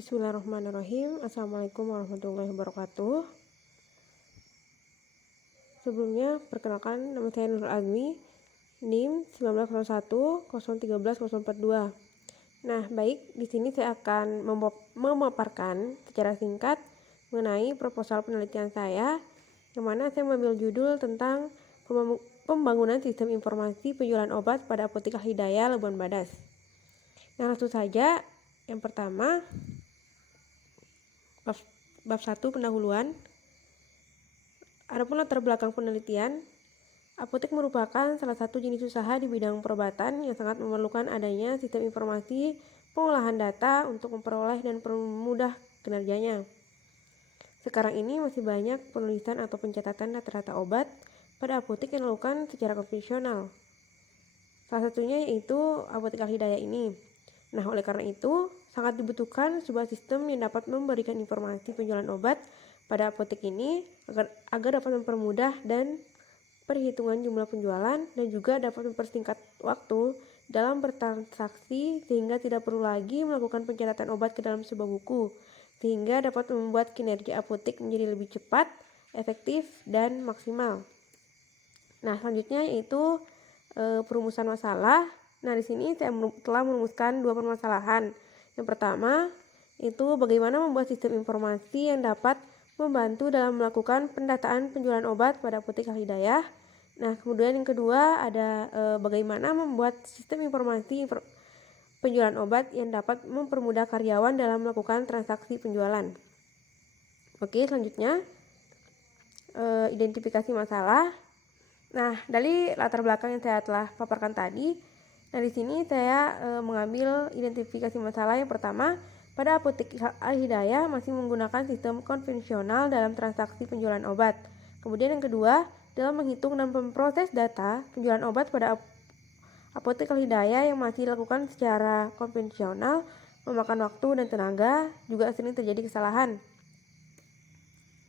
Bismillahirrahmanirrahim. Assalamualaikum warahmatullahi wabarakatuh. Sebelumnya, perkenalkan nama saya Nurul Azmi, NIM 1901 Nah, baik, di sini saya akan memaparkan secara singkat mengenai proposal penelitian saya, yang mana saya mengambil judul tentang pembangunan sistem informasi penjualan obat pada Apotek Al-Hidayah Labuan Badas. Nah, langsung saja, yang pertama, bab 1 pendahuluan. Adapun latar belakang penelitian, apotek merupakan salah satu jenis usaha di bidang perobatan yang sangat memerlukan adanya sistem informasi pengolahan data untuk memperoleh dan mempermudah kinerjanya. Sekarang ini masih banyak penulisan atau pencatatan data-data obat pada apotek yang dilakukan secara konvensional. Salah satunya yaitu Apotek Al-Hidayah ini. Nah, oleh karena itu, sangat dibutuhkan sebuah sistem yang dapat memberikan informasi penjualan obat pada apotek ini agar dapat mempermudah dan perhitungan jumlah penjualan dan juga dapat mempersingkat waktu dalam bertransaksi sehingga tidak perlu lagi melakukan pencatatan obat ke dalam sebuah buku, sehingga dapat membuat kinerja apotek menjadi lebih cepat, efektif, dan maksimal. Nah, selanjutnya yaitu perumusan masalah. Nah, di sini saya telah merumuskan dua permasalahan. Yang pertama, itu bagaimana membuat sistem informasi yang dapat membantu dalam melakukan pendataan penjualan obat pada Apotek Al-Hidayah. Nah, kemudian yang kedua ada bagaimana membuat sistem informasi penjualan obat yang dapat mempermudah karyawan dalam melakukan transaksi penjualan. Oke, selanjutnya identifikasi masalah. Nah, dari latar belakang yang saya telah paparkan tadi, nah di sini saya mengambil identifikasi masalah. Yang pertama, pada Apotek Al-Hidayah masih menggunakan sistem konvensional dalam transaksi penjualan obat. Kemudian yang kedua, dalam menghitung dan memproses data penjualan obat pada Apotek Al-Hidayah yang masih dilakukan secara konvensional, memakan waktu dan tenaga, juga sering terjadi kesalahan.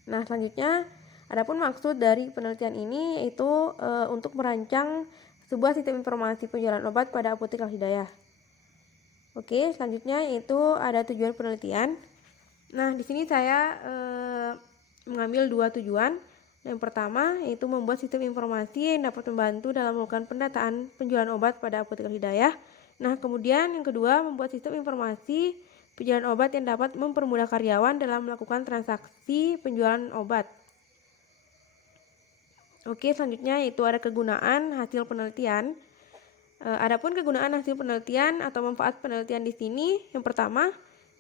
Nah, selanjutnya, adapun maksud dari penelitian ini yaitu untuk merancang sebuah sistem informasi penjualan obat pada Apotek Al-Hidayah. Oke, selanjutnya yaitu ada tujuan penelitian. Nah, di sini saya mengambil dua tujuan. Yang pertama yaitu membuat sistem informasi yang dapat membantu dalam melakukan pendataan penjualan obat pada Apotek Al-Hidayah. Nah, kemudian yang kedua membuat sistem informasi penjualan obat yang dapat mempermudah karyawan dalam melakukan transaksi penjualan obat. Oke, selanjutnya yaitu ada kegunaan hasil penelitian. Adapun kegunaan hasil penelitian atau manfaat penelitian di sini, yang pertama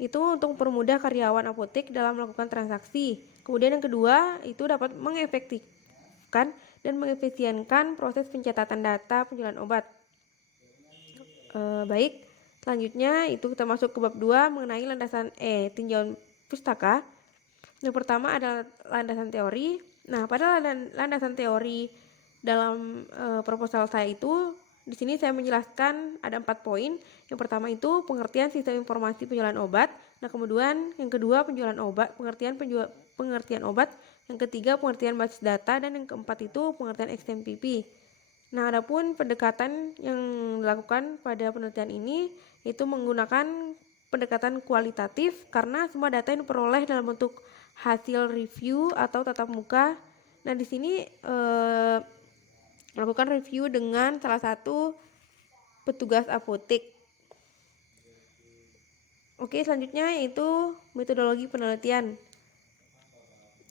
itu untuk mempermudah karyawan apotek dalam melakukan transaksi. Kemudian yang kedua itu dapat mengefektifkan dan mengefisienkan proses pencatatan data penjualan obat. Baik, selanjutnya itu kita masuk ke bab 2 mengenai landasan tinjauan pustaka. Yang pertama adalah landasan teori. Nah, pada landasan teori dalam proposal saya itu, di sini saya menjelaskan ada 4 poin. Yang pertama itu pengertian sistem informasi penjualan obat. Nah, kemudian yang kedua penjualan obat, pengertian obat. Yang ketiga pengertian basis data, dan yang keempat itu pengertian XMPP. Nah, adapun pendekatan yang dilakukan pada penelitian ini itu menggunakan pendekatan kualitatif karena semua data yang diperoleh dalam bentuk hasil review atau tatap muka. Nah, di sini melakukan review dengan salah satu petugas apotek. Oke, selanjutnya yaitu metodologi penelitian.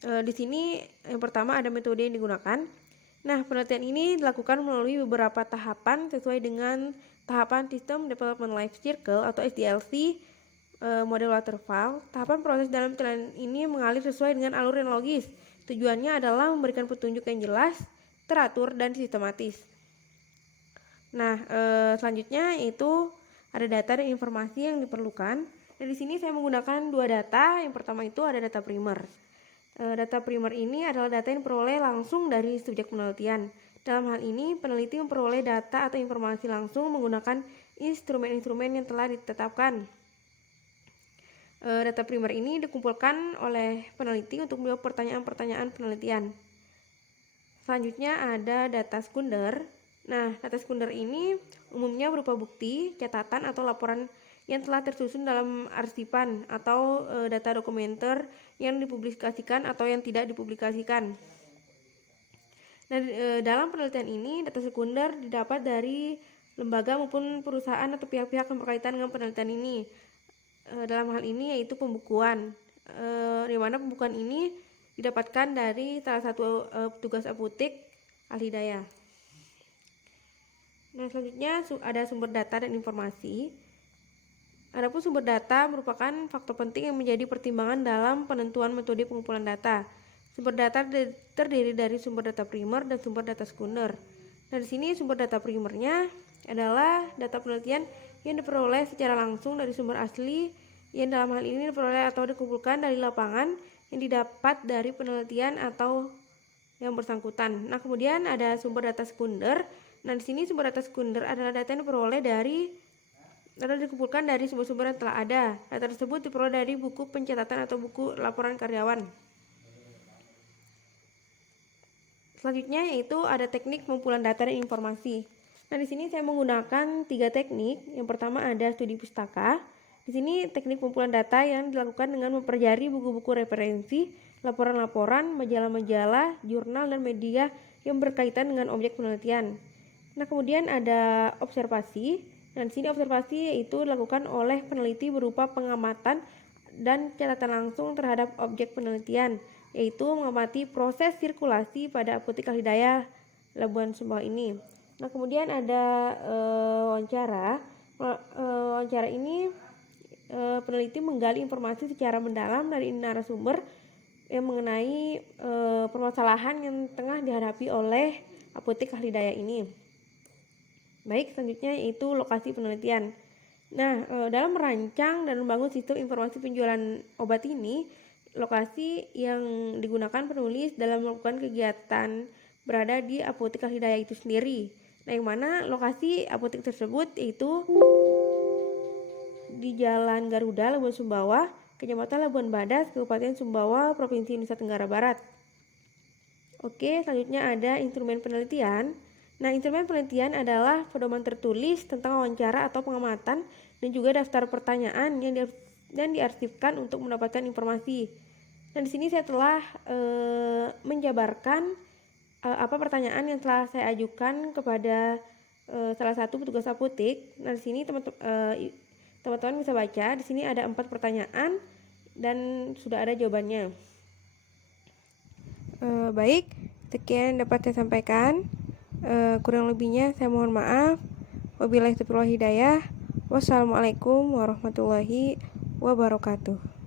Di sini yang pertama ada metode yang digunakan. Nah, penelitian ini dilakukan melalui beberapa tahapan sesuai dengan tahapan System Development Life Cycle atau SDLC model waterfall. Tahapan proses dalam penelitian ini mengalir sesuai dengan alur yang logis. Tujuannya adalah memberikan petunjuk yang jelas, teratur, dan sistematis. Nah, selanjutnya yaitu ada data dan informasi yang diperlukan. Dan di sini saya menggunakan dua data. Yang pertama itu ada data primer. Data primer ini adalah data yang diperoleh langsung dari subjek penelitian. Dalam hal ini, peneliti memperoleh data atau informasi langsung menggunakan instrumen-instrumen yang telah ditetapkan. Data primer ini dikumpulkan oleh peneliti untuk menjawab pertanyaan-pertanyaan penelitian. Selanjutnya ada data sekunder. Nah, data sekunder ini umumnya berupa bukti, catatan, atau laporan yang telah tersusun dalam arsipan atau data dokumenter yang dipublikasikan atau yang tidak dipublikasikan. Nah, dalam penelitian ini data sekunder didapat dari lembaga maupun perusahaan atau pihak-pihak yang berkaitan dengan penelitian ini. Dalam hal ini yaitu pembukuan, di mana pembukuan ini didapatkan dari salah satu petugas apotek ahli daya. Nah, selanjutnya ada sumber data dan informasi. Adapun sumber data merupakan faktor penting yang menjadi pertimbangan dalam penentuan metode pengumpulan data. Sumber data terdiri dari sumber data primer dan sumber data sekunder. Nah, di sini sumber data primernya adalah data penelitian yang diperoleh secara langsung dari sumber asli, yang dalam hal ini diperoleh atau dikumpulkan dari lapangan yang didapat dari penelitian atau yang bersangkutan. Nah, kemudian ada sumber data sekunder. Nah, di sini sumber data sekunder adalah data yang diperoleh dari atau dikumpulkan dari sumber-sumber yang telah ada. Data tersebut diperoleh dari buku pencatatan atau buku laporan karyawan. Selanjutnya yaitu ada teknik pengumpulan data dan informasi. Nah, di sini saya menggunakan 3 teknik. Yang pertama ada studi pustaka. Di sini teknik pengumpulan data yang dilakukan dengan mempelajari buku-buku referensi, laporan-laporan, majalah-majalah, jurnal, dan media yang berkaitan dengan objek penelitian. Nah, kemudian ada observasi. Dan di sini observasi yaitu dilakukan oleh peneliti berupa pengamatan dan catatan langsung terhadap objek penelitian, yaitu mengamati proses sirkulasi pada apotek ahli daya Labuan Sumbawa ini. Nah, kemudian ada wawancara. Wawancara ini peneliti menggali informasi secara mendalam dari narasumber yang mengenai permasalahan yang tengah dihadapi oleh apotek ahli daya ini. Baik, selanjutnya yaitu lokasi penelitian. Nah, dalam merancang dan membangun sistem informasi penjualan obat ini, lokasi yang digunakan penulis dalam melakukan kegiatan berada di apotek ahli daya itu sendiri. Nah, yang mana lokasi apotek tersebut yaitu di Jalan Garuda, Labuan Sumbawa, Kecamatan Labuan Badas, Kabupaten Sumbawa, Provinsi Nusa Tenggara Barat. Oke, selanjutnya ada instrumen penelitian. Nah, instrumen penelitian adalah pedoman tertulis tentang wawancara atau pengamatan dan juga daftar pertanyaan yang diarsipkan untuk mendapatkan informasi. Nah, di sini saya telah menjabarkan apa pertanyaan yang telah saya ajukan kepada salah satu petugas apotek. Nah, di sini teman-teman bisa baca. Di sini ada 4 pertanyaan dan sudah ada jawabannya. Baik, sekian dapat saya sampaikan. Kurang lebihnya saya mohon maaf. Wabillahi taufiq wal hidayah. Wassalamualaikum warahmatullahi wabarakatuh.